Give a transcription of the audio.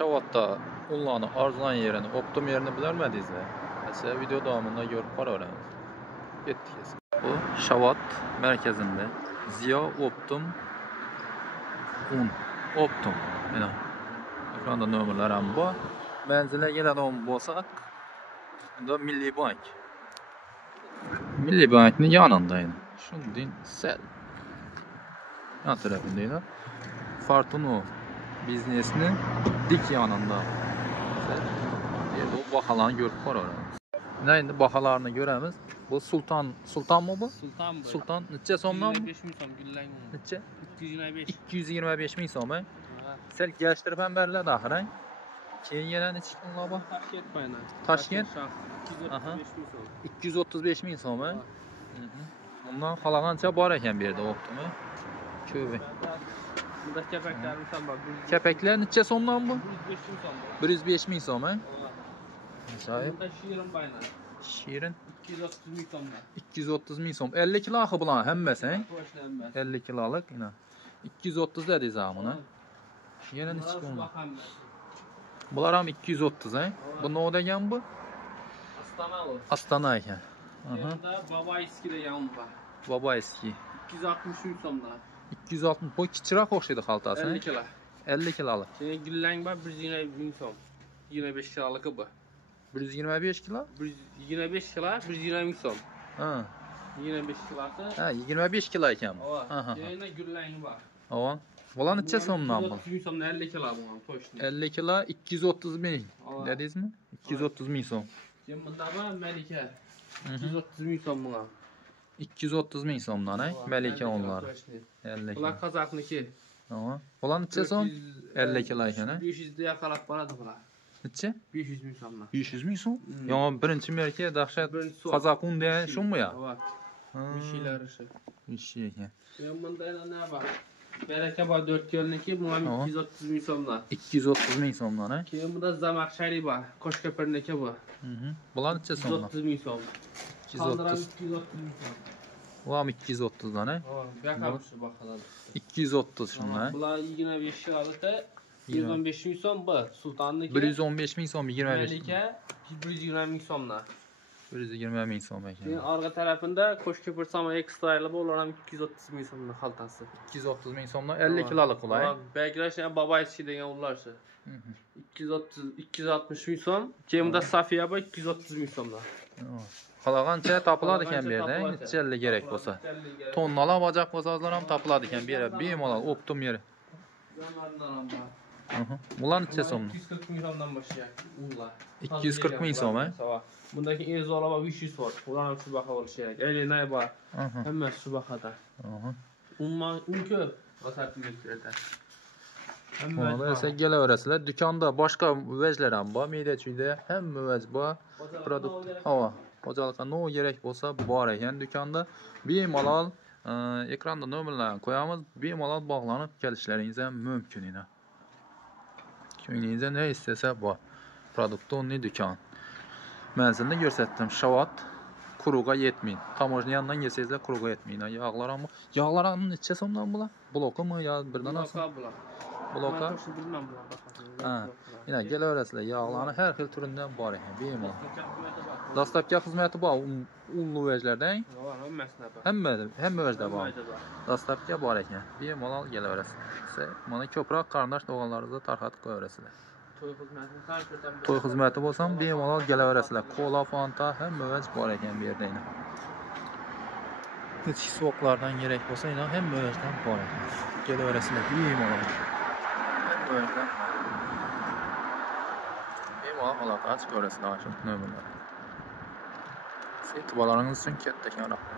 Şavatda unlarni arzon yerini, optim yerini bilarmidingizlar? Esa video davomida ko'rib qolaveramiz. Ketdik. Bu Shavat merkezinde Ziyo Optim un. Optim. Mana ekranda nomerlar ham bor. Manzilga keladigan bo'lsak, bunda Milliy bank. Milliy bankning yonida edi. Shundan sal yan tarafida Fortuno biznesni dik yonida. Bu bahalarni ko'rib qolaveramiz. Endi bahalarni ko'ramiz. Bu Sultanmi bu? Sultan necha so'mdan? 5 ming so'm gullang. Necha? 225. 225 ming so'm. Sel gashtirib ham beriladi axir. Keyin yana necha kunlar bor? Toshkent bayna. Toshkent 235 ming so'm. 235 ming so'm. Bundan qolagancha bor ekan bu yerda optimi. Ko'p. Bunda kapaklarimiz ham bor. Kapaklar necha so'mdan bu? 105 ming so'm. 105 ming so'm. Ajoyib. Bunda shirin bayna. Shirin 230 ming so'm. 230 ming so'm. 50 kilo axı bulan hammasi. 50 kilolik ina. 230 dediniz ha buni. Yana necha kun? Bular ham 230 Bu nima degan bu? Astana ekan. Bunda Babayski degan bor. Babayski. 260 ming so'mdan. 260 bu kichikroq o'xshaydi xaltasi. 50 kilo. 50 kilolik. Keyin gullang bor 120 ming so'm. 25 kilolik bu. 125 kilo? 125 kilo 120 ming so'm. Ha. 25 kilosi. Ha, 25 kilo ekan bu. Ha. Keyin gullang bor. Ava. Bular necha so'mdan bu? 230 ming so'mdan 50 kilo bu ham to'shni. 50 kilo 230 ming. Dedingizmi? 230 ming so'm. Keyin bunda ham Malika. 230 ming so'm bu ham. 230 ming so'mdan, Malika onlar. 50 kilo. Bular qozoqniki. Ava. Bular necha so'm? 50 kilo ekan, 500 da yaqinlab boradi bular. Necha? 500 ming so'mdan. 500 ming so'm? Yo, birinchi marka dahshat qozoq un degan shunmi ya? Ha. Mishilar ishi. Mishi ekan. Keyin bunda yana nima bor? Baraka bor 4 yilniki, bu ham 230 ming so'mdan. 230 ming so'mdan, Keyin bunda Zamaxshari bor. Qo'shko'pirniki bu. Bular necha so'mdan? 230 ming so'm. 230. 230 ming so'm. Bu ham 230 dan, Bakalım şu bakalım. 230 shundan. Bular 25 kilolikda 115 ming so'm bu. Sultanniki 115 ming so'm, 25. Malika 120 ming so'mdan. 120 ming so'm Keyin ekan. orqa tarafında Qo'shko'pir Sama Extra bu ular ham 230 ming so'mdan xaltasi. 230 ming so'mdan 50 kilolik ular. Belgilash ham Babayski degan ularchi. 260 ming so'm. Keyin bunda Safiya bu 230 ming so'mdan. Qolgancha topiladi ekan bu yerda, necha kerak bo'lsa. Tonnalab bojaq bozorlar ham topiladi ekan bu yerda, bemalol optim yeri. Bular necha so'm? 240 ming so'mdan boshlayapti ular. 240 ming so'm, Bundaki Ezola va 500 bor. Ular ham shu baho bo'lishi kerak. Elinay bor. Hammasi shu bahada. Un ko'p. Asortimentda. Mana esa kelaverasizlar. Do'konda boshqa vajlar ham bor. Media-chuyda hamma vaj bor. Produkt. Havo. Xo'jalikqa nima kerak bo'lsa bor ekan do'konda. Bemalol ekranda nomerlarni qo'yamiz. Bemalol bog'lanib kelishlaringiz ham mumkin edi. Ko'nglingiz ne istasa bor. Produktonni do'kon. Manzilni ko'rsatdim. Shavat Quruga 7000. Tamojni yandan kelsangizlar Quruga 7000. Yog'lar ham necha so'mdan bular? Blokmi yo birdan olsa? Bloka. Bilmem bular. Ha. Yana kelaverasizlar. Yog'larni har xil turidan bor ekan. Bemalol. Dastlabki xizmati bor. Unlu vajlardan. Hamma vajda bor. Dastlabki bor ekan. Bemalol kelaverasizlar. Mana ko'proq qarindosh o'g'illarimizni tarqatib qo'yaverasizlar. To'y xizmati bo'lsa ham bemalol kelaverasizlar. Kola, Fanta hamma vaj bor ekan bu yerda. Kichik so'qlardan kerak bo'lsa, hamma vajdan bor ekan. Kelaverasizlar bemalol. Hamma vajdan. Bemalol aloqa qilib ko'rasizlar shu nomerlar. E'tiborlaringiz uchun katta rahmat.